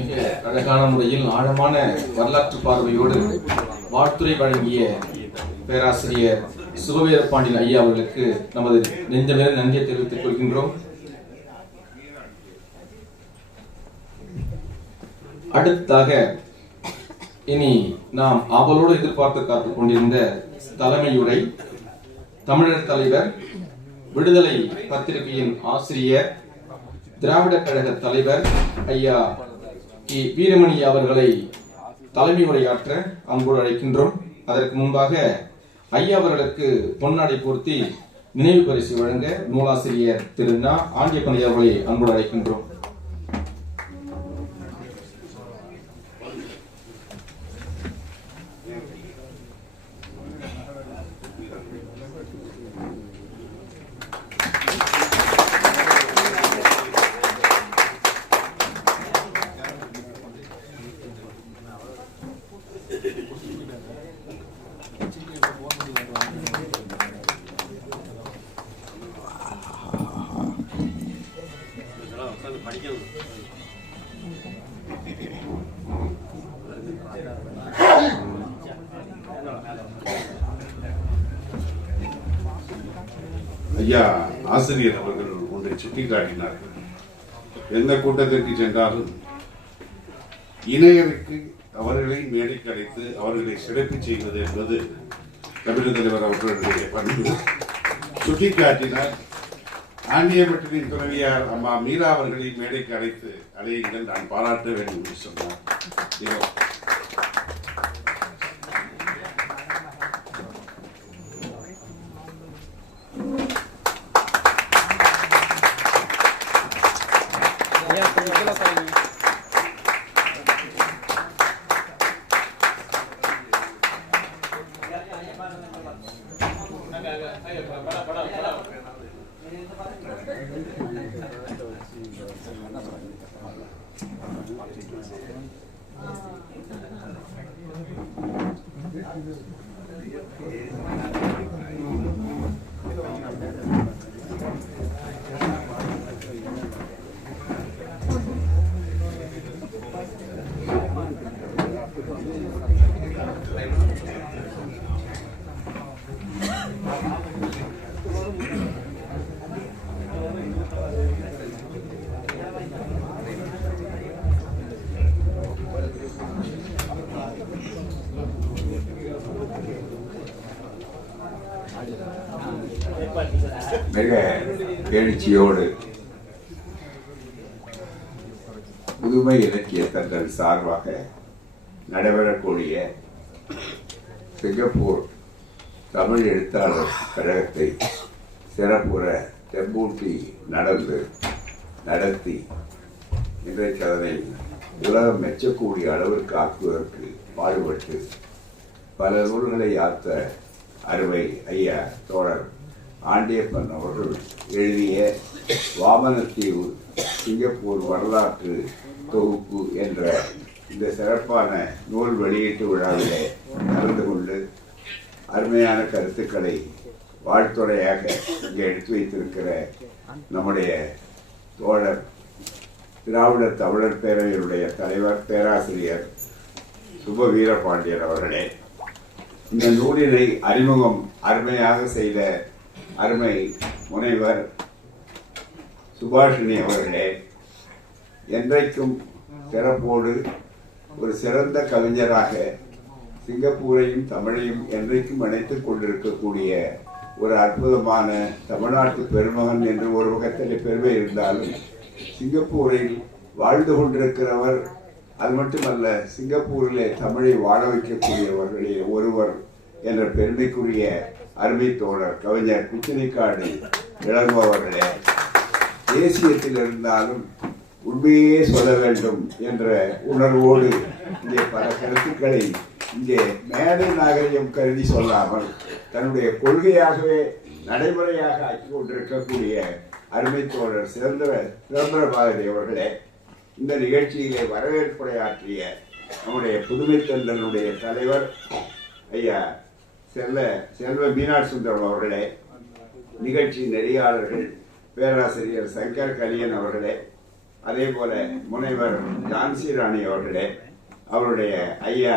மிக அழகான முறையில் ஆழமான வரலாற்று பார்வையோடு வாழ்த்துரை வழங்கிய பேராசிரியர் சுபவீரபாண்டியன் ஐயா அவர்களுக்கு நமது நெஞ்சமேற நன்றியை தெரிவித்துக் கொள்கின்றோம். அடுத்ததாக இனி நாம் ஆவலோடு எதிர்பார்த்து காத்துக் கொண்டிருந்த தலைமையுரை தமிழர் தலைவர், விடுதலை பத்திரிகையின் ஆசிரியர், திராவிட கழக தலைவர் ஐயா கி வீரமணி அவர்களை தலைமை உரையாற்ற அன்போடு அழைக்கின்றோம். அதற்கு முன்பாக ஐயா அவர்களுக்கு பொன்னாடை போர்த்தி நினைவு பரிசு வழங்க நூலாசிரியர் திரு நா. ஆண்டியப்பன் அவர்களை அன்போடு அழைக்கின்றோம். ஐயா ஆசிரியர் அவர்கள் ஒன்றை சுட்டிக்காட்டினார்கள். எந்த கூட்டத்திற்கு சென்றாலும் இணையருக்கு அவர்களை மேடைக்கு அழைத்து அவர்களை சிறப்பு செய்வது என்பது தமிழக தலைவர் அவர்களுடைய பண்பு. சுட்டிக்காட்டினார். ஆண்டியப்பட்டின் துணைவியார் அம்மா மீரா அவர்களை மேடைக்கு அழைத்து அழையுங்கள், நான் பாராட்ட வேண்டும் என்று சொன்னார். மிக எழுச்சியோடு புதுமை இலக்கிய தங்கள் சார்பாக நடைபெறக்கூடிய சிங்கப்பூர் தமிழ் எழுத்தாளர் கழகத்தை சிறப்புற தெம்பூட்டி நடத்தி இன்றைக்கு அதனை உலகம் மெச்சக்கூடிய அளவிற்கு ஆக்குவதற்கு பாடுபட்டு பல நூல்களை ஆத்த அருமை ஐயா தோழர் ஆண்டியப்பன் அவர்கள் எழுதிய வாமனத்தீவு சிங்கப்பூர் வரலாற்று தொகுப்பு என்ற இந்த சிறப்பான நூல் வெளியீட்டு விழாவிலே கலந்து கொண்டு அருமையான கருத்துக்களை வாழ்த்துறையாக இங்கே எடுத்து வைத்திருக்கிற நம்முடைய தோழர் திராவிட தமிழர் பேரவையினுடைய தலைவர் பேராசிரியர் சுப வீரபாண்டியன் அவர்களே, இந்த நூலினை அறிமுகம் அருமையாக செய்த அருமை முனைவர் சுபாஷினி அவர்களே, என்றைக்கும் சிறப்போடு ஒரு சிறந்த கவிஞராக சிங்கப்பூரையும் தமிழையும் என்றைக்கும் இணைத்துக் கொண்டிருக்கக்கூடிய ஒரு அற்புதமான தமிழ்நாட்டு பெருமகன் என்று ஒரு வகத்தில் பெருமை இருந்தாலும் சிங்கப்பூரில் வாழ்ந்து கொண்டிருக்கிறவர், அது மட்டுமல்ல சிங்கப்பூரிலே தமிழை வாழ வைக்கக்கூடியவர்களே ஒருவர் என்ற பெருமைக்குரிய அருமை தோழர் கவிஞர் குச்சினிக்காடு இளங்கோ அவர்களே, தேசியத்தில் இருந்தாலும் உண்மையே சொல்ல வேண்டும் என்ற உணர்வோடு இங்கே பல கருத்துக்களை இங்கே மேடை நாகரிகம் கருதி சொல்லாமல் தன்னுடைய கொள்கையாகவே நடைமுறையாக ஆக்கி கொண்டிருக்கக்கூடிய அருமை தோழர் சிதம்பர பாரதி அவர்களே, இந்த நிகழ்ச்சியிலே வரவேற்புரையாற்றிய நம்முடைய புதுமை தொண்டனுடைய தலைவர் ஐயா செல்வ மீனாட்சி சுந்தரம் அவர்களே, நிகழ்ச்சி நெறியாளர்கள் பேராசிரியர் சங்கர் கலியன் அவர்களே, அதே போல முனைவர் ஜான்சி ராணி அவர்களே, அவருடைய ஐயா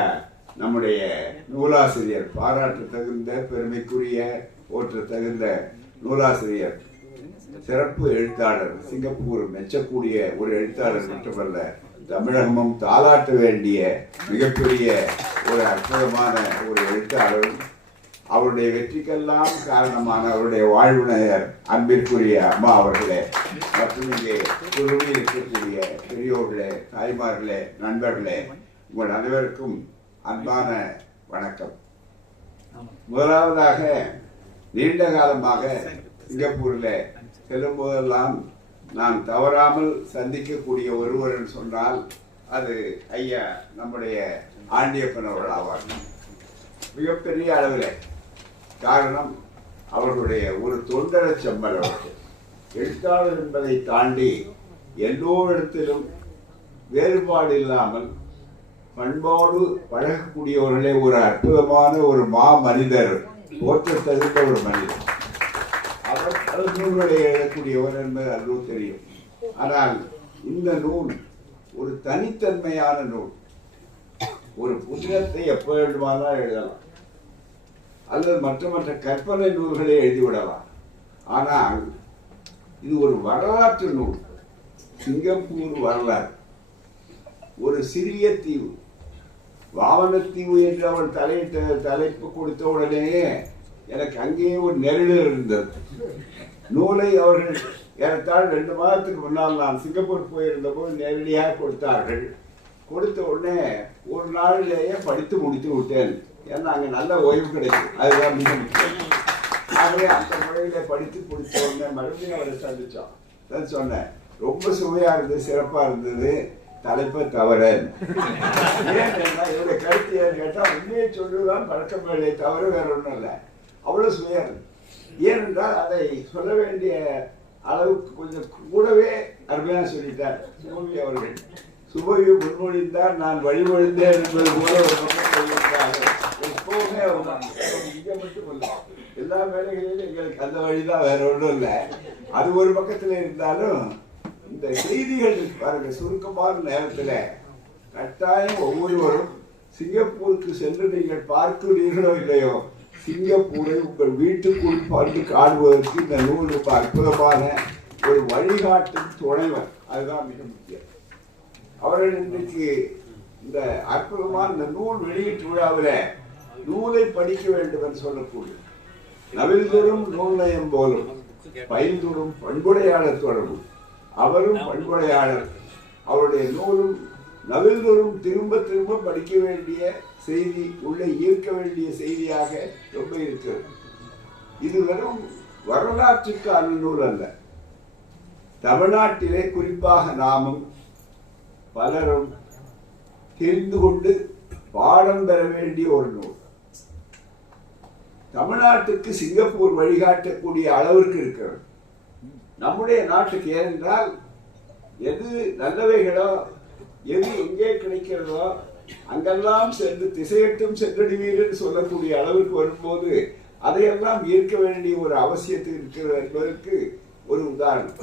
நம்முடைய நூலாசிரியர், பாராட்டு தகுந்த பெருமைக்குரிய போற்ற தகுந்த நூலாசிரியர், சிறப்பு எழுத்தாளர், சிங்கப்பூர் மெச்சக்கூடிய ஒரு எழுத்தாளர் மட்டுமல்ல, தமிழகமும் தாளாட்ட வேண்டிய மிகப்பெரிய ஒரு அற்புதமான ஒரு எழுத்தாளர். அவருடைய வெற்றிக்கெல்லாம் காரணமான அவருடைய வாழ்வினர் அன்பிற்குரிய அம்மா அவர்களே, மற்றும் இங்கே குழுவில் இருக்கக்கூடிய பெரியோர்களே, தாய்மார்களே, நண்பர்களே, உங்கள் அனைவருக்கும் அன்பான வணக்கம். முதலாவதாக, நீண்ட காலமாக சிங்கப்பூரில் செல்லும் போதெல்லாம் நான் தவறாமல் சந்திக்கக்கூடிய ஒருவர் என்று சொன்னால் அது ஐயா நம்முடைய ஆண்டியப்பன் அவர்கள் ஆவார். மிகப்பெரிய அளவில். காரணம், அவர்களுடைய ஒரு தொண்டர செம்மல். அவர்கள் எழுத்தாளர் என்பதை தாண்டி எல்லோரிடத்திலும் வேறுபாடு இல்லாமல் பண்போடு பழகக்கூடியவர்களே ஒரு அற்புதமான ஒரு மா மனிதர், போற்ற தகுந்த ஒரு மனிதர். அவர் பல நூல்களை எழுதக்கூடியவர் என்பது அதுவும் தெரியும். ஆனால் இந்த நூல் ஒரு தனித்தன்மையான நூல். ஒரு புத்தகத்தை எப்ப வேண்டுமானால் எழுதலாம், அல்லது மற்ற கற்பனை நூல்களை எழுதிவிடலாம். ஆனால் இது ஒரு வரலாற்று நூல். சிங்கப்பூர் வரலாறு. ஒரு சிறிய தீவு, வாமனத்தீவு என்று அவள் தலைப்பு கொடுத்த உடனேயே எனக்கு அங்கேயே ஒரு நெருடல் இருந்தது. நூலை அவர்கள் ஏறத்தாழ் 2 மாதத்துக்கு முன்னால் நான் சிங்கப்பூர் போயிருந்த போது நேரடியாக கொடுத்தார்கள். கொடுத்த உடனே ஒரு நாளிலேயே படித்து முடித்து விட்டேன். ஏன்னா அங்கே நல்ல ஓய்வு கிடைக்கும், அதுதான் மிக முக்கியம். ஆகவே அந்த முறையில படித்து முடித்த உடனே மறுபடியும் அவரை சந்திச்சோம். சொன்னேன், ரொம்ப சுவையா இருந்தது, சிறப்பா இருந்தது, தலைப்பை தவறேன். என்னுடைய கருத்து ஏன்னு கேட்டா, உண்மையை சொல்லுதான் பழக்கம் வேலை தவிர வேற ஒன்றும் இல்லை. அவ்வளவு சுவையா இருந்தது. ஏனென்றால் அதை சொல்ல வேண்டிய அளவுக்கு கொஞ்சம் கூடவே அருமையாக சொல்லிட்டார் சுபவி அவர்கள். சுபவி முன்மொழிந்தார், நான் வழிமொழிந்தேன் என்பது போல ஒரு பக்கம் சொல்லியிருக்காங்க. எப்பவுமே இங்க மட்டும் இல்லை, எல்லா வேலைகளிலும் எங்களுக்கு அந்த வழிதான், வேற ஒன்றும் இல்லை. அது ஒரு பக்கத்துல இருந்தாலும் இந்த செய்திகள் பாருங்க, சுருக்கமான நேரத்தில் கட்டாயம் ஒவ்வொருவரும் சிங்கப்பூருக்கு சென்று நீங்கள் பார்க்கிறீர்களோ இல்லையோ, சிங்கப்பூரை உங்கள் வீட்டுக்குள் பார்த்து காணுவதற்கு இந்த நூல் ரொம்ப அற்புதமான ஒரு வழிகாட்டும் துணைவர். அதுதான் மிக முக்கியம். அவர்கள் இன்றைக்கு இந்த அற்புதமான இந்த நூல் வெளியீட்டு விழாவில் நூலை படிக்க வேண்டும் என்று சொல்லக்கூடிய நவில்தோறும் நூல் நயம் போலும் பயில்தோறும் பண்புடையாளர் தொடர்பு. அவரும் பண்புடையாளர். அவருடைய நூலும் நவில்தோறும் திரும்ப திரும்ப படிக்க வேண்டிய செய்தி, உள்ளே ஈர்க்க வேண்டிய செய்தியாக ரொம்ப இருக்கிறது. இது வெறும் வரலாற்றுக்கான நூல் அல்ல. தமிழ்நாட்டிலே குறிப்பாக நாமும் பலரும் தெரிந்து கொண்டு பாடம் பெற வேண்டிய ஒரு நூல். தமிழ்நாட்டுக்கு சிங்கப்பூர் வழிகாட்டக்கூடிய அளவிற்கு இருக்கிறது. நம்முடைய நாட்டுக்கு ஏனென்றால் எது நல்லவைகளோ, எது எங்கே கிடைக்கிறதோ அங்கெல்லாம் சென்று திசையட்டும் சென்றடிவீர்கள் சொல்லக்கூடிய அளவிற்கு வரும்போது அதையெல்லாம் ஈர்க்க வேண்டிய ஒரு அவசியத்தில் இருக்கிறது என்பதற்கு ஒரு உதாரணம்.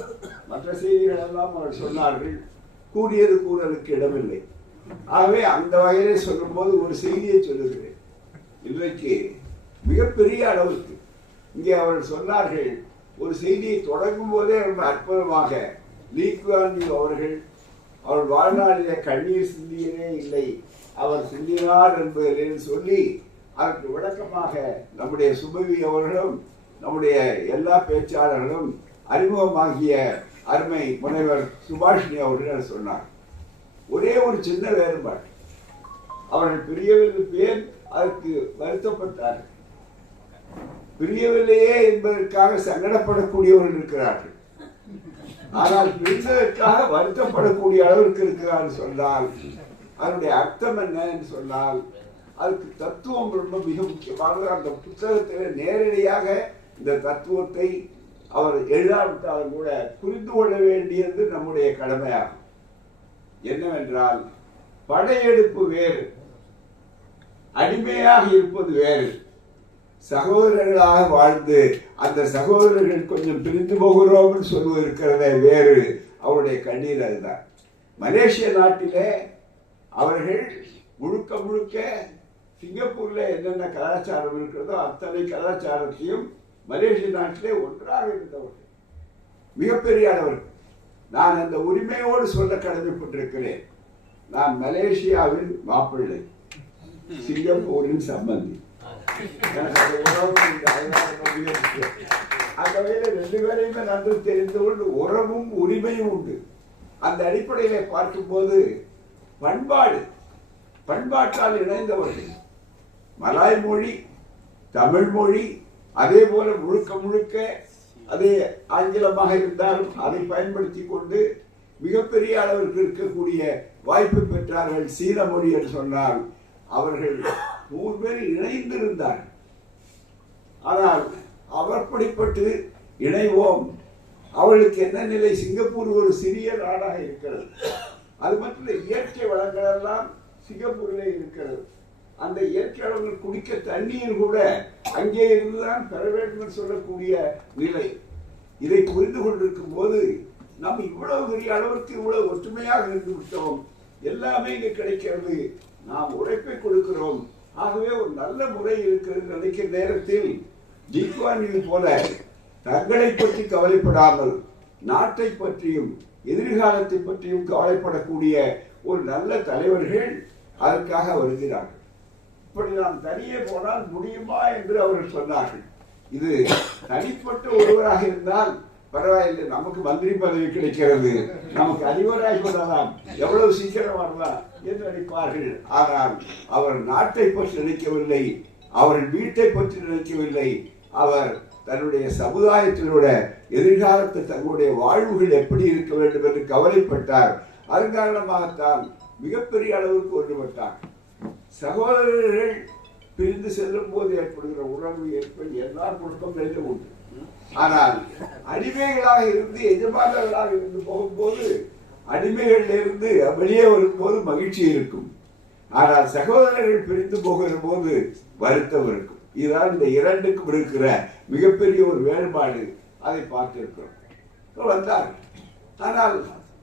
மற்ற செய்திகள் எல்லாம் அவர் சொன்னார்கள், கூடியது கூறலுக்கு இடமில்லை. ஆகவே அந்த வகையிலே சொல்லும் போது ஒரு செய்தியை சொல்லுகிறேன். இன்றைக்கு மிகப்பெரிய அளவுக்கு இங்கே அவர்கள் சொன்னார்கள், ஒரு செய்தியை தொடங்கும் போதே ரொம்ப அற்புதமாக லீ குவான் யூ அவர்கள் அவர் வாழ்நாளிலே கண்ணீர் சிந்தியதே இல்லை, அவர் சிந்தினார் என்பதிலே சொல்லி அதற்கு விளக்கமாக நம்முடைய சுபவி அவர்களும் நம்முடைய எல்லா பேச்சாளர்களும் அறிமுகமாகிய அருமை முனைவர் சுபாஷினி அவர்கள் சொன்னார். ஒரே ஒரு சின்ன வேறுபாடு, அவர்கள் பிரியவில்லை பேர் அதற்கு வருத்தப்பட்டார்கள். பிரியவில்லையே என்பதற்காக சங்கடப்படக்கூடியவர்கள் இருக்கிறார்கள். ஆனால் பிரிந்ததற்காக வருத்தப்படக்கூடிய அளவிற்கு இருக்கிறார் சொன்னால் அதனுடைய அர்த்தம் என்ன என்று சொன்னால் அதுக்கு தத்துவம் ரொம்ப மிக முக்கியமானது. அந்த புத்தகத்தில் நேரடியாக இந்த தத்துவத்தை அவர் எழுதாவிட்டாலும் கூட புரிந்து கொள்ள வேண்டியது நம்முடைய கடமையாகும். என்னவென்றால், படையெடுப்பு வேறு, அடிமையாக இருப்பது வேறு. சகோதரர்களாக வாழ்ந்து அந்த சகோதரர்கள் கொஞ்சம் பிரிந்து போகிறோம் சொல்வது இருக்கிறதே வேறு. அவருடைய கண்ணீர் அதுதான். மலேசிய நாட்டிலே அவர்கள் முழுக்க முழுக்க சிங்கப்பூர்ல என்னென்ன கலாச்சாரம் இருக்கிறதோ அத்தனை கலாச்சாரத்தையும் மலேசிய நாட்டிலே ஒன்றாக இருந்தவர்கள், மிகப்பெரிய அளவர்கள். நான் அந்த உரிமையோடு சொல்ல கடமைப்பட்டிருக்கிறேன். நான் மலேசியாவின் மாப்பிள்ளை, சிங்கப்பூரின் சம்பந்தி. அந்த வகையில் ரெண்டு பேரையுமே நன்கு தெரிந்து கொண்டு உறவும் உரிமையும் உண்டு. அந்த அடிப்படையில பார்க்கும்போது பண்பாட்டால் இணைந்தவர்கள். மலாய் மொழி, தமிழ் மொழி, அதே போல முழுக்க முழுக்க அதே ஆங்கிலமாக இருந்தாலும் அதை பயன்படுத்தி கொண்டு மிகப்பெரிய அளவிற்கு இருக்கக்கூடிய வாய்ப்பு பெற்றார்கள். சீன மொழி என்று சொன்னால் அவர்கள் 3 பேர் இணைந்திருந்தார்கள். ஆனால் அவர்படிப்பட்டு இணைவோம். அவளுக்கு என்ன நிலை? சிங்கப்பூர் ஒரு சிறிய நாடாக இருக்கிறது. அது மட்டும் இயற்கை வளங்கள் எல்லாம் சிங்கப்பூரிலே இருக்கிறது. அந்த இயற்கை வளங்கள் குடிக்க தண்ணீர் கூட அங்கே இருந்துதான் பெற வேண்டும் என்று சொல்லக்கூடிய நிலை. இதை புரிந்து கொண்டிருக்கும் போது நம்ம இவ்வளவு பெரிய அளவிற்கு இவ்வளவு ஒற்றுமையாக இருந்து விட்டோம். எல்லாமே இங்கே கிடைக்கிறது. நாம் உழைப்பை கொடுக்கிறோம். ஆகவே ஒரு நல்ல முறை இருக்கிறது நினைக்கிற நேரத்தில் ஜிக்வானியை போல தங்களை பற்றி கவலைப்படாமல் நாட்டை பற்றியும் எதிர்காலத்தை பற்றியும் கவலைப்படக்கூடிய ஒரு நல்ல தலைவர்கள் அதற்காக வருகிறார்கள். இப்படி நாம் தனியே போனால் முடியுமா என்று அவர்கள் சொன்னார்கள். இது தனிப்பட்ட ஒருவராக இருந்தால் பரவாயில்லை, நமக்கு மந்திரி பதவி கிடைக்கிறது, நமக்கு அதிபராய் கொள்ளலாம், எவ்வளவு சீக்கிரம் வரலாம் என்று நினைப்பார்கள். ஆனால் அவர் நாட்டை பற்றி நினைக்கவில்லை, அவர்கள் வீட்டை பற்றி நினைக்கவில்லை. அவர் தன்னுடைய சமுதாயத்தினோட எதிர்காலத்தை தங்களுடைய வாழ்வுகள் எப்படி இருக்க வேண்டும் என்று கவலைப்பட்டார். அதன் காரணமாகத்தான் மிகப்பெரிய அளவுக்கு ஒன்றுபட்டார். சகோதரர்கள் பிரிந்து செல்லும் போது ஏற்படுகிற உறவு ஏற்பது எல்லா குடும்பங்களிலும் உண்டு. ஆனால் அடிமைகளாக இருந்து எஜமானர்களாக இருந்து போகும்போது அடிமைகளில் இருந்து வெளியே வரும்போது மகிழ்ச்சி இருக்கும். ஆனால் சகோதரர்கள் பிரிந்து போகிற போது வருத்தம் இருக்கும். இதுதான் இந்த இரண்டுக்கும் இருக்கிற மிகப்பெரிய ஒரு வேறுபாடு. அதை பார்த்திருக்கிறோம். வந்தார். ஆனால்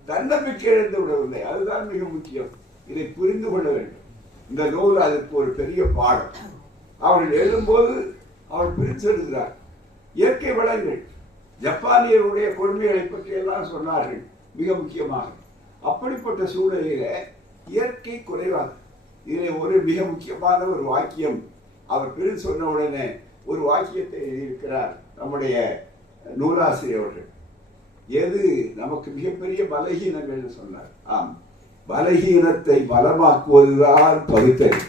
தன்னம்பிக்கை இழந்து விடவில்லை. அதுதான் மிக முக்கியம். இதை புரிந்து கொள்ள வேண்டும். இந்த நூல் அதுக்கு ஒரு பெரிய பாடம். அவர்கள் எழுதும்போது அவர் பிரித்து எழுதுகிறார். இயற்கை வளங்கள், ஜப்பானியருடைய கொடுமைகளை பற்றி எல்லாம் சொன்னார்கள். மிக முக்கியமாக அப்படிப்பட்ட சூழலில இயற்கை குறைவாக இதில் ஒரு மிக முக்கியமான ஒரு வாக்கியம் அவர் பிரித்து சொன்ன உடனே ஒரு வாக்கியத்தை எழுதியிருக்கிறார் நம்முடைய நூலாசிரியர் அவர்கள். எது நமக்கு மிகப்பெரிய பலகீனம் என்று சொன்னார். ஆம், பலகீனத்தை பலமாக்குவதுதான் பகுத்தறிவு.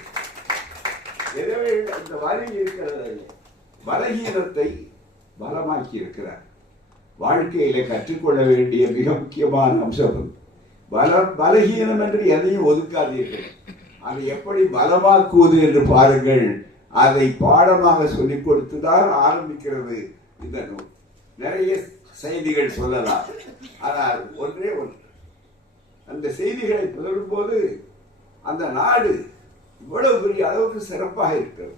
எனவே அந்த வரி இருக்கிறது, பலகீனத்தை பலமாக்கி இருக்கிறார். வாழ்க்கையில கற்றுக்கொள்ள வேண்டிய மிக முக்கியமான அம்சம் பலகீனம் என்று எதையும் ஒதுக்காதீர்கள். அதை எப்படி பலமாக்குவது என்று பாருங்கள். அதை பாடமாக சொல்லிக் கொடுத்துதான் ஆரம்பிக்கிறது இந்த நூல். நிறைய செய்திகள் சொல்லலாம், ஆனால் ஒன்றே ஒன்று. அந்த செய்திகளை புலரும் போது அந்த நாடு இவ்வளவு பெரிய அளவுக்கு சிறப்பாக இருக்கிறது.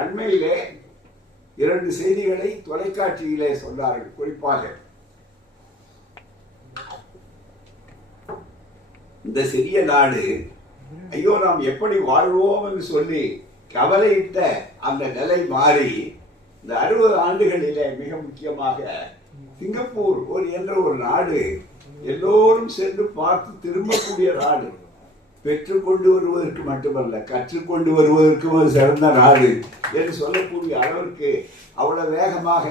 அண்மையிலே 2 செய்திகளை தொலைக்காட்சியிலே சொன்னார்கள். குறிப்பாக இந்த சிறிய நாடு ஐயோ நாம் எப்படி வாழ்வோம் என்று சொல்லி கவலையிட்ட அந்த நிலை மாறி இந்த 60 ஆண்டுகளிலே மிக முக்கியமாக சிங்கப்பூர் என்ற ஒரு நாடு எல்லோரும் சென்று பார்த்து திரும்பக்கூடிய நாடு. பெற்றுக்கொண்டு வருவதற்கு மட்டுமல்ல, கற்றுக்கொண்டு வருவதற்கும் ஒரு சிறந்த நாடு என்று சொல்லக்கூடிய அளவிற்கு அவ்வளவு வேகமாக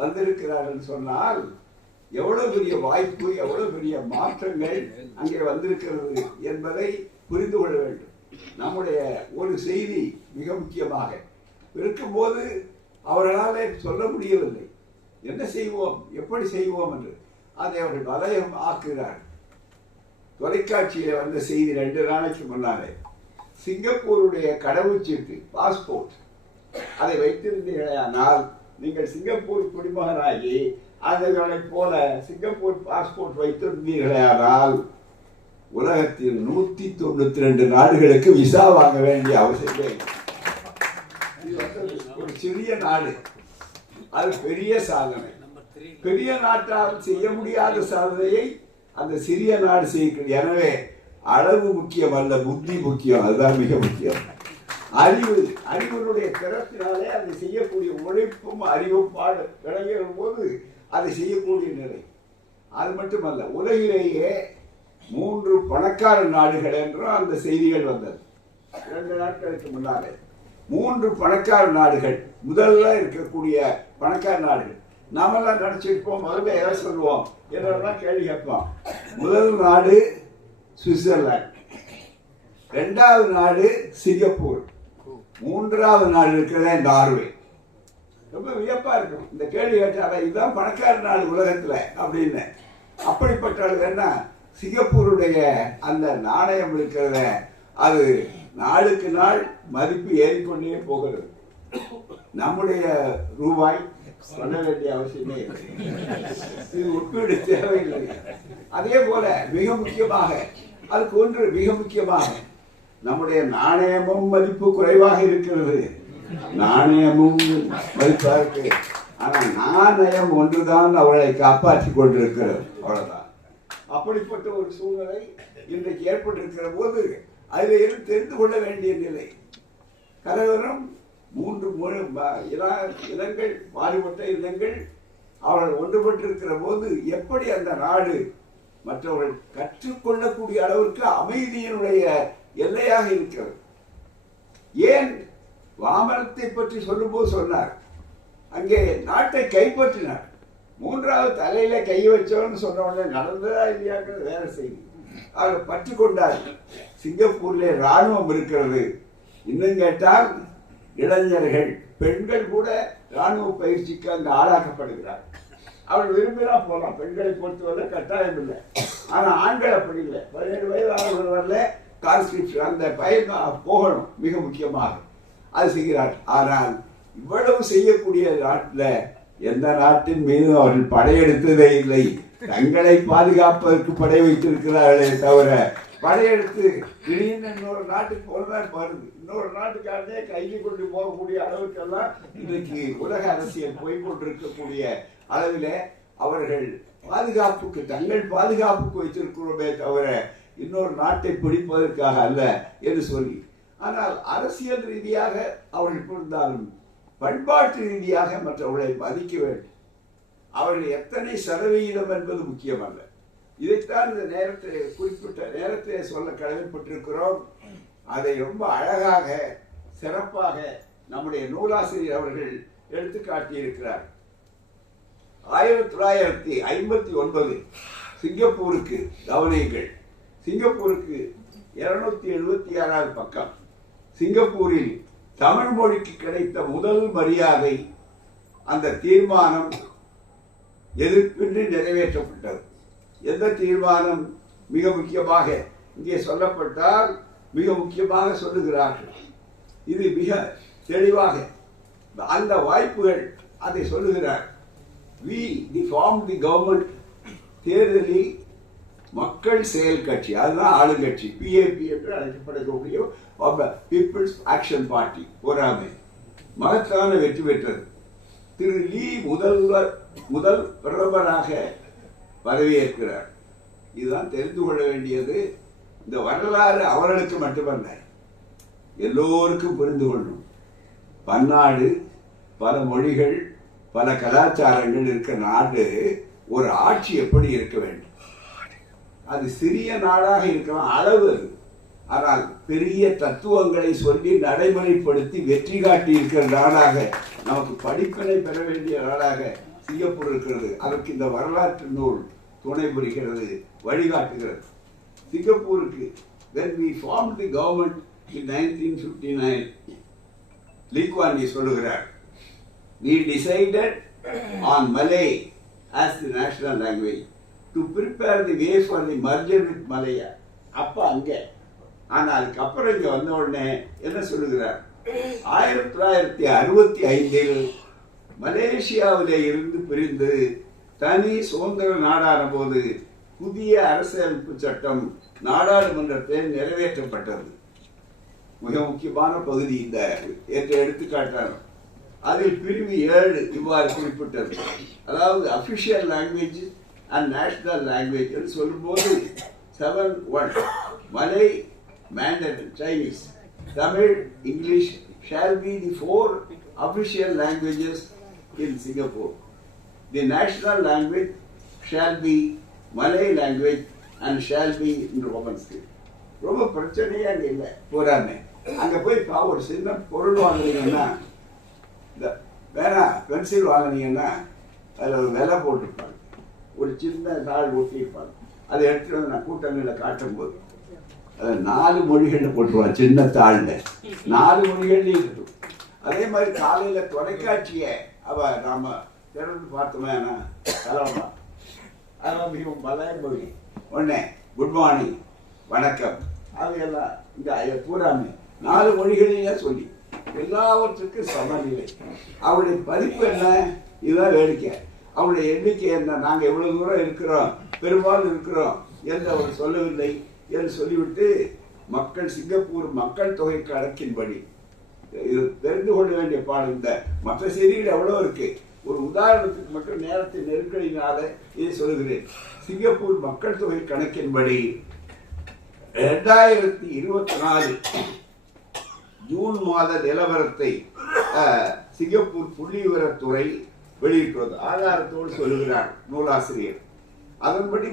வந்திருக்கிறார்கள் சொன்னால் எவ்வளவு பெரிய வாய்ப்பு, எவ்வளவு பெரிய மாற்றங்கள் அங்கே வந்திருக்கிறது என்பதை புரிந்து கொள்ள வேண்டும். நம்முடைய ஒரு செய்தி மிக முக்கியமாக இருக்கும்போது அவர்களால் சொல்ல முடியவில்லை. என்ன செய்வோம், எப்படி செய்வோம் என்று அதை அவர்கள் வலயம் ஆக்குகிறார்கள். தொலைக்காட்சியில வந்த செய்தி 2 நாளைக்கு முன்னாலே சிங்கப்பூருடைய கடவுச்சீட்டு பாஸ்போர்ட் அதை வைத்திருந்தீர்களே ஆனால் நீங்கள் சிங்கப்பூர் குடிமகனாகி அதனை போல சிங்கப்பூர் பாஸ்போர்ட் வைத்திருந்தீர்களே ஆனால் உலகத்தில் 192 நாடுகளுக்கு விசா வாங்க வேண்டிய அவசியமே. ஒரு சிறிய நாடு, அது பெரிய சாதனை. பெரிய நாட்டால் செய்ய முடியாத சாதனையை அந்த சிறிய நாடு செய்கிறது. எனவே அளவு முக்கியம் அல்ல, புத்தி முக்கியம். அதுதான் மிக முக்கியம். அறிவினுடைய திறத்தினாலே அதை செய்யக்கூடிய உழைப்பும் அறிவும் விளங்குகிற போது அதை செய்யக்கூடிய நிலை. அது மட்டுமல்ல, உலகிலேயே 3 பணக்கார நாடுகள் என்றும் அந்த செய்திகள் வந்தது 2 நாட்களுக்கு முன்னாலே. 3 பணக்கார நாடுகள், முதல்ல இருக்கக்கூடிய பணக்கார நாடுகள். நாமெல்லாம் நினைச்சிருப்போம், முதல்ல எதை சொல்லுவோம் என்றெல்லாம் கேள்வி கேட்போம். முதல் நாடு சுவிட்சர்லாந்து, 2வது நாடு சிங்கப்பூர், 3வது நாடு இருக்கிறதே நார்வே. ரொம்ப வியப்பா இருக்கும் இந்த கேள்வி கேட்டால, இதுதான் பணக்கார நாடு உலகத்துல அப்படின்னு. அப்படிப்பட்ட என்ன, சிங்கப்பூருடைய அந்த நாணயம் இருக்கிறத, அது நாளுக்கு நாள் மதிப்பு ஏறிக்கொண்டே போகிறது. நம்முடைய ரூபாய் சொல்ல வேண்டிய அவசியமே இல்லை, இது ஒப்பீடு தேவையில்லை. அதே போல மிக முக்கியமாக, அதுக்கு ஒன்று மிக முக்கியமாக, நம்முடைய நாணயமும் மதிப்பு குறைவாக இருக்கிறது. நாணயமும் மதிப்பாக இருக்கு, ஆனால் நாணயம் ஒன்றுதான் அவர்களை காப்பாற்றி கொண்டிருக்கிறது. அவ்வளவுதான். அப்படிப்பட்ட ஒரு சூழ்நிலை இன்றைக்கு ஏற்பட்டிருக்கிற போது அதில் தெரிந்து கொள்ள வேண்டிய நிலை. கலவரம் 3 இனங்கள், மாறுபட்ட இனங்கள் அவர்கள் ஒன்றுபட்டிருக்கிற போது எப்படி அந்த நாடு மற்றவர்கள் கற்றுக்கொள்ளக்கூடிய அளவிற்கு அமைதியினுடைய எல்லையாக இருக்கிறது. ஏன் வாமனத்தை பற்றி சொல்லும்போது சொன்னார், அங்கே நாட்டை கைப்பற்றினார். 3வது தலையில கை வச்சோன்னு சொன்ன உடனே நடந்ததா இல்லையாங்கிறது வேற செய்தி. அவர் பற்றி கொண்டார். சிங்கப்பூர்ல ராணுவம் இருக்கிறது. இன்னும் கேட்டால் இளைஞர்கள், பெண்கள் கூட ராணுவ பயிற்சிக்கு அங்கு ஆளாக்கப்படுகிறார். அவர் விரும்பினா போகலாம், பெண்களை பொறுத்தவரை கட்டாயம் இல்லை. ஆனா ஆண்கள் அப்படி இல்லை. 17 வயது ஆனவர்கள் வரல, கான்ஸ்கிரிப்ஷன் அந்த பயிர் போகணும், மிக முக்கியமாக அது செய்கிறார். ஆனால் இவ்வளவு செய்யக்கூடிய நாட்டில் எந்த நாட்டின் மீதும் அவர்கள் படையெடுத்ததே இல்லை. தங்களை பாதுகாப்பதற்கு படை வைத்திருக்கிறார்களே தவிர, படையெடுத்து திடீர்னு இன்னொரு நாட்டுக்கு போனதான் வருது, இன்னொரு நாட்டுக்காரனே கைது கொண்டு போகக்கூடிய அளவுக்கெல்லாம் இன்றைக்கு உலக அரசியல் போய்கொண்டிருக்கக்கூடிய அளவில் அவர்கள் பாதுகாப்புக்கு, தங்கள் பாதுகாப்புக்கு வைத்திருக்கிறோமே தவிர இன்னொரு நாட்டை பிடிப்பதற்காக அல்ல என்று சொல்லி. ஆனால் அரசியல் ரீதியாக அவர்கள் இருந்தாலும் பண்பாட்டு ரீதியாக மற்றவர்களை மதிக்க வேண்டும். அவர்கள் எத்தனை சதவிகிதம் என்பது முக்கியமல்ல. இதைத்தான் இந்த நேரத்தில் குறிப்பிட்ட நேரத்தில் சொல்ல கடமைப்பட்டிருக்கிறோம். அதை ரொம்ப அழகாக சிறப்பாக நம்முடைய நூலாசிரியர் அவர்கள் எடுத்து காட்டியிருக்கிறார். 1959 சிங்கப்பூருக்கு கவனியுங்கள், சிங்கப்பூருக்கு 276வது பக்கம். சிங்கப்பூரில் தமிழ் மொழிக்கு கிடைத்த முதல் மரியாதை அந்த தீர்மானம் எதிர்ப்பின்றி நிறைவேற்றப்பட்டது. எந்த தீர்மானம்? மிக முக்கியமாக இங்கே சொல்லப்பட்டால் மிக முக்கியமாக சொல்லுகிறார்கள். இது மிக தெளிவாக அந்த வாய்ப்புகள் அதை சொல்லுகிறார். We formed the government. தேர்தலில் மக்கள் செயல் கட்சி, அதுதான் ஆளுங்கட்சி, PAP என்று அழைக்கப்படக்கூடிய பீப்புள்ஸ் ஆக்ஷன் பார்ட்டி போராமை மகத்தான வெற்றி பெற்றது. திரு லீ முதல் பிரதமராக பதவியேற்கிறார். இதுதான் தெரிந்து கொள்ள வேண்டியது. இந்த வரலாறு அவர்களுக்கு மட்டுமல்ல, எல்லோருக்கும் புரிந்து கொள்ளும். பன்னாடு, பல மொழிகள், பல கலாச்சாரங்கள் இருக்கிற நாடு ஒரு ஆட்சி எப்படி இருக்க வேண்டும்? அது சிறிய நாடாக இருக்கலாம், அளவு அது. ஆனால் பெரிய தத்துவங்களை சொல்லி நடைமுறைப்படுத்தி வெற்றி காட்டி இருக்கிற நாடாக, நமக்கு படிப்பினை பெற வேண்டிய நாடாக சிங்கப்பூர் இருக்கிறது. அதற்கு இந்த வரலாற்று நூல் துணை புரிகிறது, வழிகாட்டுகிறது. சிங்கப்பூருக்கு when we formed the government in 1959, Lee Kuan Yew சொல்லுகிறார், we decided on Malay as the national language to prepare the way for the merger with Malaya. அப்ப அங்க, ஆனால் அதுக்கப்புறம் இங்க வந்த உடனே என்ன சொல்லுகிறார்? 1965 மலேசியாவிலே இருந்து பிரிந்து தனி சுதந்திர நாடான போது புதிய அரசியலமைப்பு சட்டம் நாடாளுமன்றத்தில் நிறைவேற்றப்பட்டது. மிக முக்கியமான பகுதி இந்த எடுத்துக்காட்டான. அதில் பிரிவு 7 இவ்வாறு குறிப்பிட்டது. அதாவது official language and national language என்று சொல்லும்போது 7-1 Malay, Mandarin, Chinese, Tamil, English shall be the 4 official languages in Singapore. The national language shall be Malay language and shall be in Roman script. ரொம்ப பிரச்சனையே அங்கே இல்லை. போறாமே அங்கே போய் ஒரு சின்ன பொருள் வாங்குனீங்கன்னா, இந்த வேணா பென்சில் வாங்கினீங்கன்னா அதில் ஒரு விலை போட்டிருப்பாங்க, ஒரு சின்ன தாள் ஒட்டியிருப்பாங்க. அதை எடுத்துட்டு வந்து நான் கூட்டங்களில் காட்டும் போது அதை 4 மொழிகளில் போட்டுருவான். சின்ன தாளில் 4 மொழிகள்லையும் இருக்கும். அதே மாதிரி காலையில் தொலைக்காட்சியை நாம திறந்து பார்த்தோம்னா கலவா அதெல்லாம் மிகவும் பழைய மொழி. உடனே குட் மார்னிங், வணக்கம், அவையெல்லாம் இந்த பூராமே 4 மொழிகளையே சொல்லி எல்லாவற்றுக்கும் சமநிலை. அவருடைய பதிப்பு என்ன? இதுதான் வேடிக்கை. அவருடைய எண்ணிக்கை என்ன? நாங்கள் எவ்வளவு தூரம் இருக்கிறோம், பெரும்பாலும் இருக்கிறோம் என்று அவர் சொல்லவில்லை என்று சொல்லிவிட்டு மக்கள் சிங்கப்பூர் மக்கள் தொகை கணக்கின்படி இது தெரிந்து கொள்ள வேண்டிய பாடம். இந்த மற்ற செய்திகள் எவ்வளோ இருக்கு. ஒரு உதாரணத்துக்கு மட்டும் நேரத்தை நெருக்கடினால இதை சொல்லுகிறேன். சிங்கப்பூர் மக்கள் தொகை கணக்கின்படி 2024 ஜூன் மாத நிலவரத்தை சிங்கப்பூர் புள்ளி விவரத்துறை வெளியிட்டுள்ளது. ஆதாரத்தோடு சொல்லுகிறார் நூலாசிரியர். அதன்படி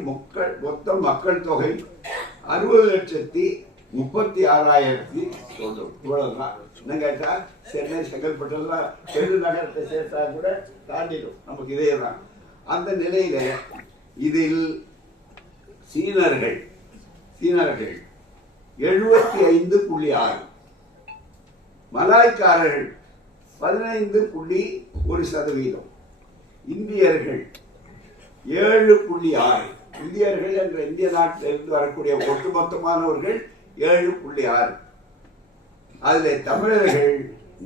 மொத்த மக்கள் தொகை 60,36,000. இவ்வளவுதான். என்ன கேட்டா சென்னை, செங்கல்பட்டெல்லாம் பெரு நகரத்தை சேர்த்தா கூட தாண்டிடும். நமக்கு இதே தான். அந்த நிலையில இதில் சீனர்கள் 75.6, மலாய்க்காரர்கள் 15.1%, இந்தியர்கள் 7.6. இந்தியர்கள் என்ற இந்திய நாட்டில் இருந்து வரக்கூடிய ஒட்டுமொத்தமானவர்கள் 7.6. அதில் தமிழர்கள்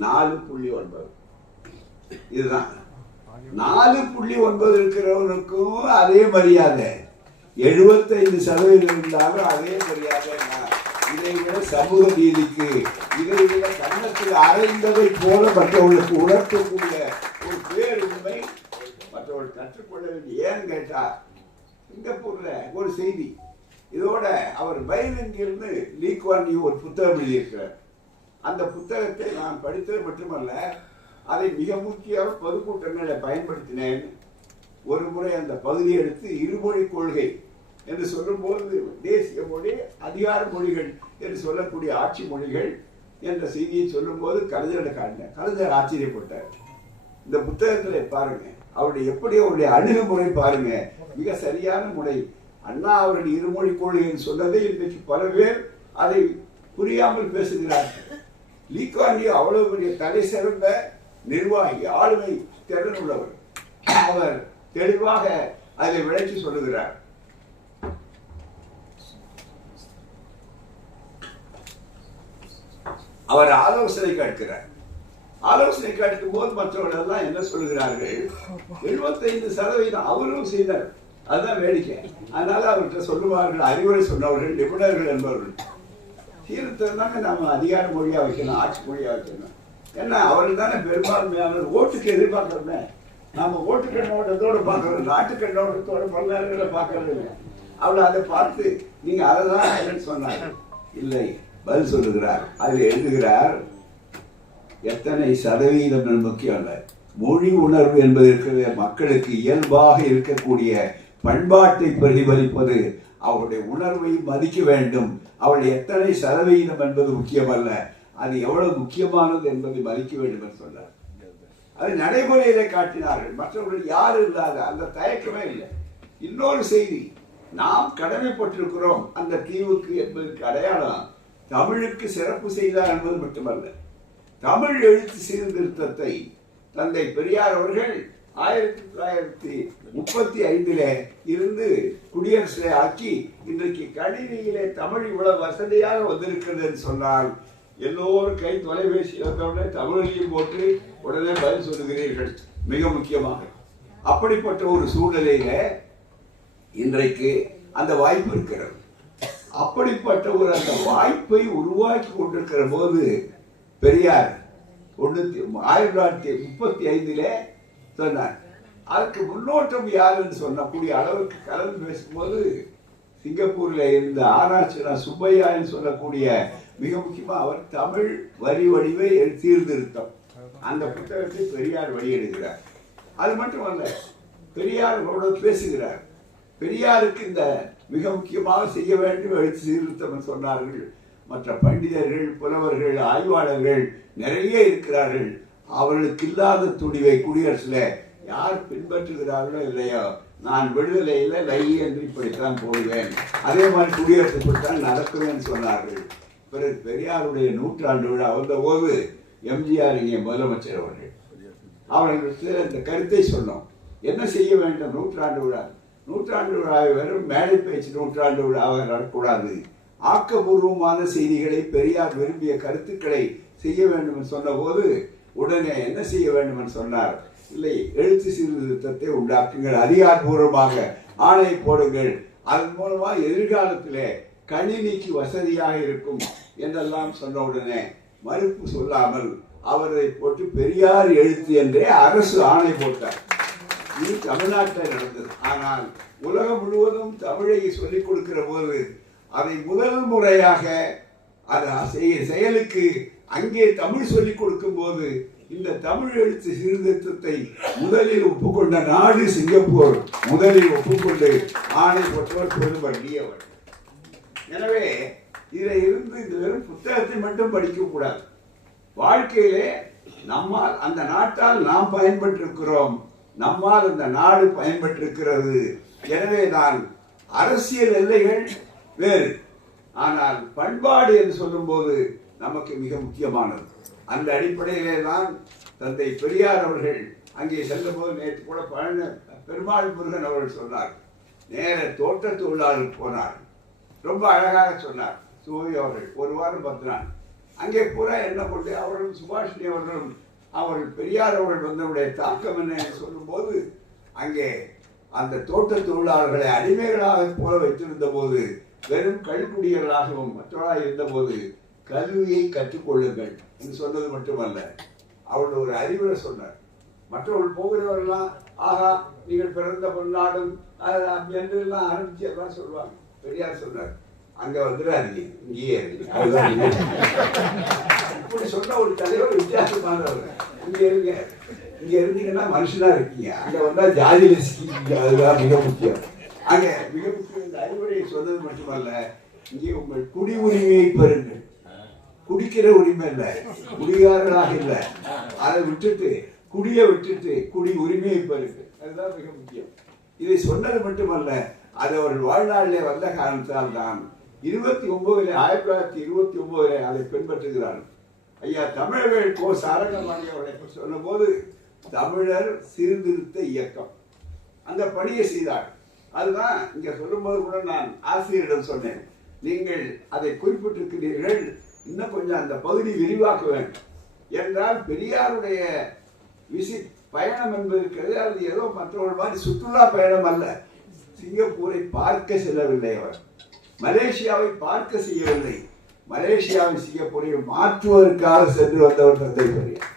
4.9. இதுதான் 4.9 இருக்கிறவனுக்கும் அதே மரியாதை, 75% இருந்தாலும் அதே மரியாதை. இதை விட சமூக நீதிக்கு, இதை விட கன்னத்தில் அறைந்ததை போல மற்றவர்களுக்கு உணர்த்தக்கூடிய ஒரு பேருண்மை மற்றவர்கள் கற்றுக்கொள்ள வேண்டிய. ஏன்னு கேட்டா சிங்கப்பூர்ல ஒரு செய்தி. இதோட அவர் பைலங்கிலிருந்து லீ குவான் யூ ஒரு புத்தகம் எழுதியிருக்கிறார். அந்த புத்தகத்தை நான் படித்தது மட்டுமல்ல, அதை மிக முக்கியமாக பொதுக்கூட்டங்களை பயன்படுத்தினேன். ஒரு முறை அந்த பகுதியை எடுத்து இருமொழி கொள்கை என்று சொல்லும்போது தேசிய மொழி, அதிகார மொழிகள் என்று சொல்லக்கூடிய ஆட்சி மொழிகள் என்ற செய்தியை சொல்லும்போது கலைஞரை காட்டினேன். கலைஞர் ஆச்சரியப்பட்டார். இந்த புத்தகத்தில் பாருங்க, அவருடைய அணுகுமுறை பாருங்க, மிக சரியான முறை. அண்ணா அவர்கள் இருமொழி கொள்கை சொன்னதை இன்றைக்கு பல பேர் அதை புரியாமல் பேசுகிறார்கள். லீ குவான் யூ அவ்வளவு பெரிய தலை சிறந்த நிர்வாகி, ஆளுமை திறன் உள்ளவர். அவர் தெளிவாக அதை விளக்கி சொல்லுகிறார். அவர் ஆலோசனை கேட்கிறார். ஆலோசனை கேட்கும் போது மற்றவர்கள் எல்லாம் என்ன சொல்லுகிறார்கள்? 75% அவரும் செய்தார். அதுதான் வேடிக்கை. அதனால அவர்கிட்ட சொல்லுவார்கள், அறிவுரை சொன்னவர்கள், நிபுணர்கள் என்பவர்கள். சீர்திருத்தம் நாம அதிகார மொழியா வைக்கணும், ஆட்சி மொழியா வைக்கணும். ஏன்னா அவர்கள் தானே பெரும்பான்மையான ஓட்டுக்கு எதிர்பார்க்கிறோமே. நாம ஓட்டு கண்ணோட்டத்தோடு பார்க்கறோம், நாட்டு கண்ணோட்டத்தோடு பல்வேறு பார்க்கறது இல்லை. அவளை அதை பார்த்து நீங்க அதை தான் சொன்னாங்க. இல்லை, பதில் சொல்லுகிறார். அதில் எழுதுகிறார், எத்தனை சதவீதம் முக்கியம் அல்ல, மொழி உணர்வு என்பது இருக்கிற மக்களுக்கு இயல்பாக இருக்கக்கூடிய பண்பாட்டை பிரதிபலிப்பது. அவருடைய உணர்வை மதிக்க வேண்டும். அவருடைய எத்தனை சதவீதம் என்பது முக்கியமல்ல, அது எவ்வளவு முக்கியமானது என்பதை மதிக்க வேண்டும் என்று சொன்னார். அதை நடைமுறையிலே காட்டினார்கள். மற்றவர்கள் யாரும் இல்லாத அந்த தயக்கமே இல்லை. இன்னொரு செய்தி, நாம் கடமைப்பட்டிருக்கிறோம் அந்த தீவுக்கு என்பதற்கு அடையாளம் தமிழுக்கு சிறப்பு செய்தார் என்பது மட்டுமல்ல, தமிழ் எழுத்து சீர்திருத்தத்தை தந்தை பெரியார் அவர்கள் 1935 இருந்து குடியரசை ஆக்கி இன்றைக்கு கணினியிலே தமிழ் இவ்வளவு வசதியாக வந்திருக்கிறது என்று சொன்னால் எல்லோரும் கை தொலைபேசி இழந்தவுடனே தமிழையும் போட்டு உடனே பதில் சொல்லுகிறீர்கள். மிக முக்கியமாக அப்படிப்பட்ட ஒரு சூழ்நிலையில இன்றைக்கு அந்த வாய்ப்பு இருக்கிறது. அப்படிப்பட்ட ஒரு அந்த வாய்ப்பை உருவாக்கி கொண்டிருக்கிற போது பெரியார் 1935 சொன்னார், அதுக்கு முன்னோட்டம் யாருன்னு சொன்னக்கூடிய அளவுக்கு கலந்து பேசும்போது சிங்கப்பூர்ல இருந்த ஆராய்ச்சியாளர் சுப்பையான்னு சொல்லக்கூடிய மிக முக்கியமா அவர் தமிழ் வரி வடிவை சீர்திருத்தம் அந்த புத்தகத்தை பெரியார் வெளியிடுகிறார். அது மட்டுமல்ல, பெரியார் அவரோடு பேசுகிறார். பெரியாருக்கு இந்த மிக முக்கியமாக செய்ய வேண்டும் எழுத்து சீர்திருத்தம் சொன்னார்கள். மற்ற பண்டிதர்கள், புலவர்கள், ஆய்வாளர்கள் நிறைய இருக்கிறார்கள். அவர்களுக்கு இல்லாத துணிவை குடியரசுல யார் பின்பற்றுகிறார்களோ இல்லையோ, நான் விடுதலையில லை என்று இப்படித்தான் போடுவேன், அதே மாதிரி குடியரசு இப்படித்தான் நடக்குவேன் சொன்னார்கள். பிறகு பெரியாருடைய 100ஆண்டு விழா வந்த போது எம்ஜிஆர் இங்கே முதலமைச்சர் அவர்களுக்கு இந்த கருத்தை சொன்னோம். என்ன செய்ய வேண்டும்? 100ஆண்டு விழா, 100ஆண்டு விழாவை வெறும் மேடை பேச்சு 100ஆண்டு விழாவாக நடக்கூடாது. ஆக்கபூர்வமான செய்திகளை, பெரியார் விரும்பிய கருத்துக்களை செய்ய வேண்டும் என்று சொன்ன போது உடனே என்ன செய்ய வேண்டும் என்று சொன்னார். இல்லை, எழுத்து சீர்திருத்தத்தை உண்டாக்குங்கள், அதிகாரபூர்வமாக ஆணை போடுங்கள், அதன் மூலமா எதிர்காலத்திலே கணினிக்கு வசதியாக இருக்கும் என்றெல்லாம் சொன்ன உடனே மறுப்பு சொல்லாமல் அவரை போட்டு பெரியார் எழுத்து என்றே அரசு ஆணை போட்டார். இது தமிழ்நாட்டில் நடந்தது. ஆனால் உலகம் முழுவதும் தமிழை சொல்லிக் கொடுக்கிற போது அதை முதல் முறையாக செயலுக்கு அங்கே தமிழ் சொல்லிக் கொடுக்கும் போது இந்த தமிழ் எழுத்து சீர்திருத்தத்தை முதலில் ஒப்புக்கொண்ட நாடு சிங்கப்பூர். முதலில் ஒப்புக்கொண்டு ஆணை போட்டவர் பிரதமர் லீ அவர். எனவே இதில் இருந்து இந்த வெறும் புத்தகத்தை மட்டும் படிக்க கூடாது. வாழ்க்கையிலே நம்மால் அந்த நாட்டால் நாம் பயன்பட்டிருக்கிறோம், நம்மால் அந்த நாடு பயன்பட்டிருக்கிறது. எனவே தான் அரசியல் எல்லைகள் வேறு, ஆனால் பண்பாடு என்று சொல்லும் போது நமக்கு மிக முக்கியமானது. அந்த அடிப்படையிலே தான் தந்தை பெரியார் அவர்கள் அங்கே செல்லும் போது நேற்று கூட பெருமாள் முருகன் அவர்கள் சொன்னார், நேர தோட்ட தொழிலாளர் போனார். ரொம்ப அழகாக சொன்னார் சூரிய அவர்கள். ஒரு வாரம் 10 நாள் அங்கே பூரா என்ன கொண்டு அவர்களும் சுபாஷினி அவர்களும் அவர்கள் பெரியார் அவர்கள் வந்தவுடைய தாக்கம் என்ன என்று சொல்லும் போது அங்கே அந்த தோட்ட தொழிலாளர்களை அடிமைகளாக போல வைத்திருந்த போது, வெறும் கல்குடியர்களாகவும் மற்றவர்களாக இருந்த போது கல்வியை கற்றுக்கொள்ளுங்கள் என்று சொன்னது மட்டுமல்ல, அவர்கள் ஒரு அறிவுரை சொன்னார். மற்றவர்கள் போகிறவர்கள்லாம் ஆகா நீங்கள் பிறந்த பொன்னாடும் என்றெல்லாம் ஆரம்பிச்சு எல்லாம் சொல்லுவாங்க. பெரியார் சொன்னார், அங்க வந்துடாதீங்க, இங்கேயே இப்படி சொன்ன ஒரு தலைவர் வித்தியாசமானவர். இங்க இருங்க, இங்க இருந்தீங்கன்னா மனுஷனா இருக்கீங்க, அங்க வந்தா ஜாதியில சிக்கிங்க, அதுதான் மிக முக்கியம். அங்க மிக முக்கியம். இந்த அறிவுரையை சொன்னது மட்டுமல்ல, இங்கே உங்கள் குடி உரிமையை பெறுங்கள். குடிக்கிற உரிமை இல்லை, குடிகாரர்களாக இல்லை, அதை விட்டுட்டு குடியை விட்டுட்டு குடி உரிமையை பெறுங்கள், அதுதான் மிக முக்கியம். இதை சொன்னது மட்டுமல்ல, அது அவர்கள் வாழ்நாளிலே வந்த காரணத்தால் தான் 1929 அதை பின்பற்றுகிறார்கள். ஐயா தமிழவேள் கோ சாரங்கபாணி அவர்களை சொன்ன போது தமிழர் சீர்திருத்த இயக்கம் அந்த பணியை செய்தார். அதுதான் இங்க சொல்லும்போது கூட நான் ஆசிரியரிடம் சொன்னேன், நீங்கள் அதை குறிப்பிட்டிருக்கிறீர்கள், இன்னும் கொஞ்சம் அந்த பகுதி விரிவாக்க வேண்டும் என்றால் பெரியாருடைய விசிட் பயணம் என்பது இருக்கிறது. அது ஏதோ மற்றவர்கள் மாதிரி சுற்றுலா பயணம் அல்ல. சிங்கப்பூரை பார்க்க செல்லவில்லை அவர், மலேசியாவை பார்க்க செய்யவில்லை, மலேசியாவை சிங்கப்பூரையும் மாற்றுவதற்காக சென்று வந்தவர் தந்தை பெரியார்.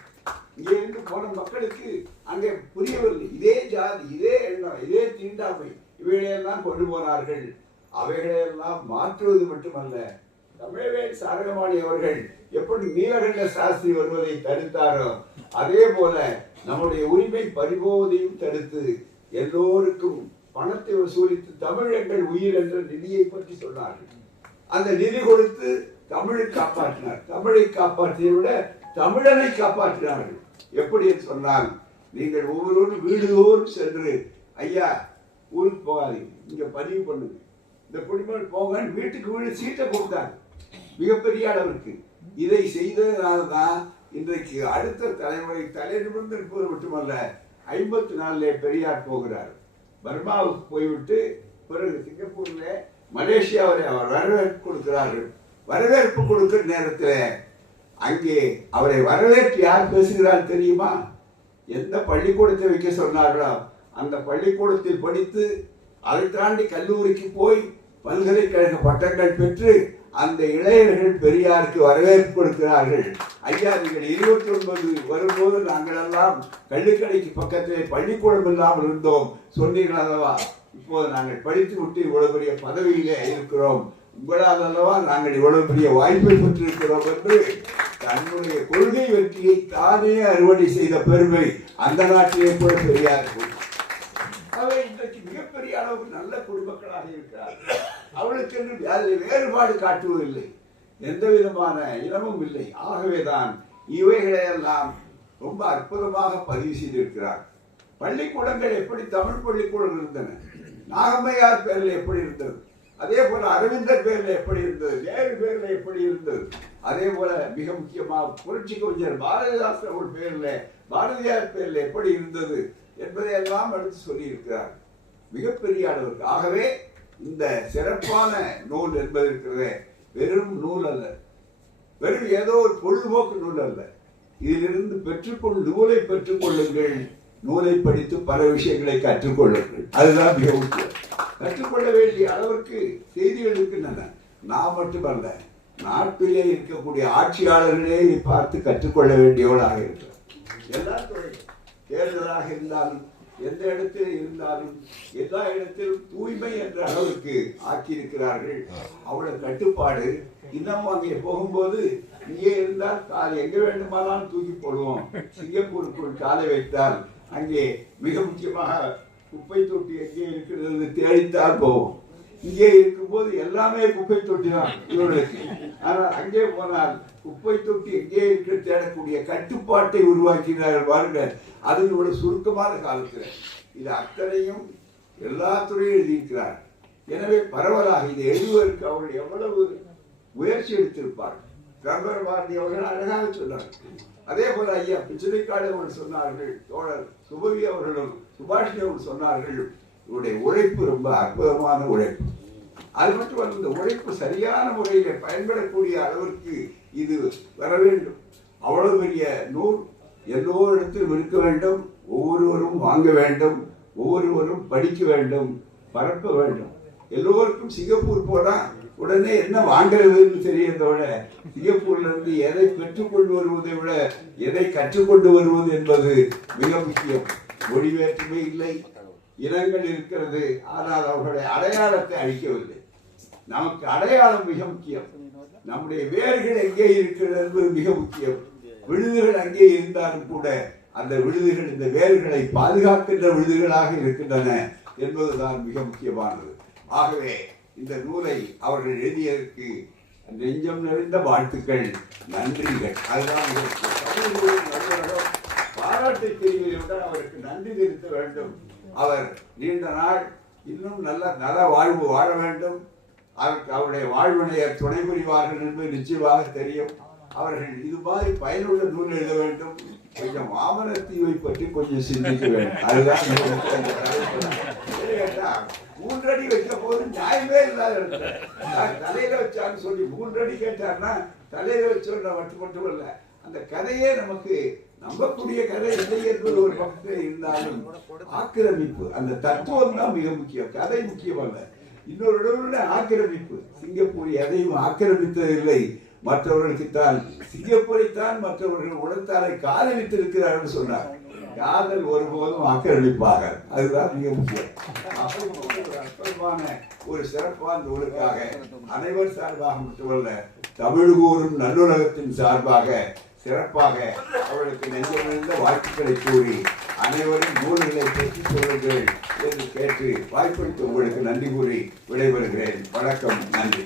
இங்கே இருந்து போன மக்களுக்கு அங்கே புரியவில்லை, இதே ஜாதி, இதே எண்ணம், இதே தீண்டாமை இவைகளையெல்லாம் கொண்டு போனார்கள். அவைகளையெல்லாம் மாற்றுவது மட்டுமல்ல, தமிழவேல் சாரங்கபாணி அவர்கள் எப்படி நீலகண்ட சாஸ்திரி வருவதை தடுத்தாரோ அதே போல நம்முடைய உரிமை பறிபோவதையும் தடுத்து எல்லோருக்கும் பணத்தை வசூலித்து தமிழர்கள் உயிர் என்ற நிதியை பற்றி சொன்னார்கள். அந்த நிதி கொடுத்து தமிழை காப்பாற்றினார். தமிழை காப்பாற்றிய விட தமிழனை காப்பாற்றினார்கள். எப்படி சொன்னால், நீங்கள் ஒவ்வொருவரும் வீடுதோறும் சென்று ஐயா ஊருக்கு போகாதீங்க, இங்க பதிவு பண்ணுங்க, இந்த குடிமக்கள் போங்க, வீட்டுக்கு வீடு சீட்டை கொடுத்தாங்க மிகப்பெரிய அளவிற்கு. இதை செய்ததனால தான் இன்றைக்கு அடுத்த தலைமுறை தலை நிமிர்ந்து இருப்பது மட்டுமல்ல, 54 பெரியார் போகிறார். பர்மாவுக்கு போய்விட்டு பிறகு சிங்கப்பூர்ல மலேசியாவை அவர் வரவேற்பு கொடுக்கிறார்கள். வரவேற்பு கொடுக்கிற நேரத்தில் அங்கே அவரை வரவேற்று யார் பேசுகிறார் தெரியுமா? எந்த பள்ளிக்கூடத்தை வைக்க சொன்னார்களோ அந்த பள்ளிக்கூடத்தில் படித்து அதை தாண்டி கல்லூரிக்கு போய் பல்கலைக்கழக பட்டங்கள் பெற்று அந்த இளைஞர்கள் பெரியாருக்கு வரவேற்பு கொடுக்கிறார்கள். ஐயா, நீங்கள் 29 வரும்போது நாங்கள் எல்லாம் கள்ளுக்கடைக்கு பக்கத்திலே பள்ளிக்கூடம் இல்லாமல் இருந்தோம் சொன்னீர்கள் அல்லவா? இப்போது நாங்கள் படித்து விட்டு இவ்வளவு பெரிய பதவியிலே இருக்கிறோம், உங்களால் அல்லவா நாங்கள் இவ்வளவு பெரிய வாய்ப்பை பெற்றிருக்கிறோம் என்று தன்னுடைய கொள்கை வெற்றியை தானே அறுவடை செய்த பெருமை அந்த நாட்டிலே கூட பெரியார்கள். அவை இன்றைக்கு மிகப்பெரிய அளவுக்கு நல்ல குடிமக்களாக இருக்கிறார்கள். அவளுக்கு அதில் வேறுபாடு காட்டுவதில்லை, எந்த விதமான இனமும் இல்லை. ஆகவேதான் இவைகளையெல்லாம் ரொம்ப அற்புதமாக பதிவு செய்திருக்கிறார். பள்ளிக்கூடங்கள் எப்படி தமிழ் பள்ளிக்கூடங்கள் இருந்தன, நாகம்மையார் பேரில் எப்படி இருந்தது, அதே போல அரவிந்தர் பேரில் எப்படி இருந்தது, நேரு பேரில் எப்படி இருந்தது, அதே போல மிக முக்கியமாக புரட்சி கவிஞர் பாரதிதாசன் அவர்கள் பேரில், பாரதியார் பேரில் எப்படி இருந்தது என்பதை எல்லாம் எடுத்து சொல்லி இருக்கிறார் மிகப்பெரிய அளவுக்கு. ஆகவே இந்த சிறப்பான நூல் என்பது இருக்கிறதே வெறும் நூல் அல்ல, வெறும் ஏதோ ஒரு பொழுதுபோக்கு நூல் அல்ல. இதிலிருந்து நூலை பெற்றுக்கொள்ளுங்கள், நூலை படித்து பல விஷயங்களை கற்றுக்கொள்ளுங்கள். அதுதான் மிக முக்கியம். கற்றுக்கொள்ள வேண்டிய அளவிற்கு செய்திகள் இருக்கின்றன. நான் மட்டுமல்ல, நாட்டிலே இருக்கக்கூடிய ஆட்சியாளர்களே இதை பார்த்து கற்றுக்கொள்ள வேண்டியவர்களாக இருக்கிறார். எல்லா துறையும், தேர்தலாக இருந்தாலும் எந்த இடத்தில் இருந்தாலும் எல்லா இடத்திலும் தூய்மை என்ற அளவுக்கு ஆக்கியிருக்கிறார்கள். அவ்வளவு கட்டுப்பாடு. இன்னமும் அங்கே போகும்போது இங்கே இருந்தால் கால் எங்க வேண்டுமானாலும் தூக்கி போடுவோம். சிங்கப்பூருக்குள் காலை வைத்தால் அங்கே மிக முக்கியமாக குப்பை தொட்டி எங்கே இருக்கிறது தேடித்தான் போவோம். இங்கே இருக்கும்போது எல்லாமே குப்பை தொட்டி தான் இவர்களுக்கு. ஆனால் அங்கே போனால் குப்பை தொட்டி எங்கே இருக்கிற தேடக்கூடிய கட்டுப்பாட்டை உருவாக்கினார்கள் பாருங்கள். அது இவ்வளவு சுருக்கமான காலத்தில் இது அத்தனையும் எல்லா துறையும் எழுதியிருக்கிறார். எனவே பரவலாக இதை எழுதுவதற்கு அவர்கள் எவ்வளவு முயற்சி எடுத்திருப்பார்கள். கங்கர பாரதி அவர்கள் அழகாக சொன்னார். அதே போல ஐயா பிச்சைக்காடு அவர்கள் சொன்னார்கள், தோழர் சுபவி அவர்களும் சுபாஷினி அவர்கள் சொன்னார்கள், இவருடைய உழைப்பு ரொம்ப அற்புதமான உழைப்பு. அது மட்டுமல்ல, இந்த உழைப்பு சரியான முறையில் பயன்படக்கூடிய அளவிற்கு இது வர வேண்டும். அவ்வளவு பெரிய நூல் எல்லோரிடத்திலும் இருக்க வேண்டும், ஒவ்வொருவரும் வாங்க வேண்டும், ஒவ்வொருவரும் படிக்க வேண்டும், பரப்ப வேண்டும். எல்லோருக்கும் சிங்கப்பூர் போனா உடனே என்ன வாங்குறதுன்னு தெரியறதோட சிங்கப்பூர்ல இருந்து எதை பெற்றுக்கொண்டு வருவதை விட எதை கற்றுக்கொண்டு வருவது என்பது மிக முக்கியம். மொழி வேற்றுமை இல்லை, இனங்கள் இருக்கிறது, ஆனால் அவர்களுடைய அடையாளத்தை அழிக்கவில்லை. நமக்கு அடையாளம் மிக முக்கியம். நம்முடைய வேர்கள் எங்கே இருக்கிறது என்பது மிக முக்கியம். விழுதுகள் அங்கே இருந்தாலும் கூட அந்த விழுதுகள் இந்த வேர்களை பாதுகாக்கின்ற விழுதுகளாக இருக்கின்றன என்பதுதான் மிக முக்கியமானது. ஆகவே இந்த நூலை அவர்கள் எழுதியதற்கு நெஞ்சம் நிறைந்த வாழ்த்துக்கள், நன்றிகள். அதுதான் பாராட்டை தெரிவதை விட அவருக்கு நன்றி தெரிவிக்க வேண்டும். அவர் நீண்ட நாள் இன்னும் நல்ல வாழ்வு வாழ வேண்டும். அதற்கு அவருடைய வாழ்வினையர் துணை புரிவார்கள் என்பது நிச்சயமாக தெரியும். அவர்கள் இது மாதிரி பயனுள்ள நூல் எழுத வேண்டும். கொஞ்சம் வாமனத்தீவை பற்றி கொஞ்சம் சிந்திக்க வேண்டும். அதுதான் 3 அடி வைக்க போது நியாயமே இல்லாத தலையில வச்சான்னு சொல்லி 3 அடி கேட்டார்னா தலையில வச்சோன்ற மட்டும் இல்ல, அந்த கதையே நமக்கு நம்பக்கூடிய கதை இல்லை என்பது ஒரு பக்கத்தில் இருந்தாலும் ஆக்கிரமிப்பு, அந்த தத்துவம் தான் மிக முக்கியம். கதை முக்கியமல்ல, இன்னொரு ஆக்கிரமிப்பு. சிங்கப்பூர் எதையும் ஆக்கிரமித்ததில்லை, மற்றவர்களுக்குத்தான், சிங்கப்பூரைத்தான் மற்றவர்கள் உடத்தாரை காதலித்திருக்கிறார்கள் சொன்னார். காதல் ஒருபோதும் ஆக்கிரமிப்பாக, அதுதான் மிக முக்கியம். அற்புதமான ஒரு சிறப்பான நூலுக்காக அனைவர் சார்பாக மட்டுமல்ல, தமிழ் கூறும் நல்லுலகத்தின் சார்பாக சிறப்பாக அவர்களுக்கு நெஞ்சமிருந்த வாழ்த்துக்களை கூறி அனைவரும் நூல்களை பெற்றுக் கொள்ளுங்கள் என்று கேட்டு வாய்ப்பளித்து உங்களுக்கு நன்றி கூறி விடைபெறுகிறேன். வணக்கம், நன்றி.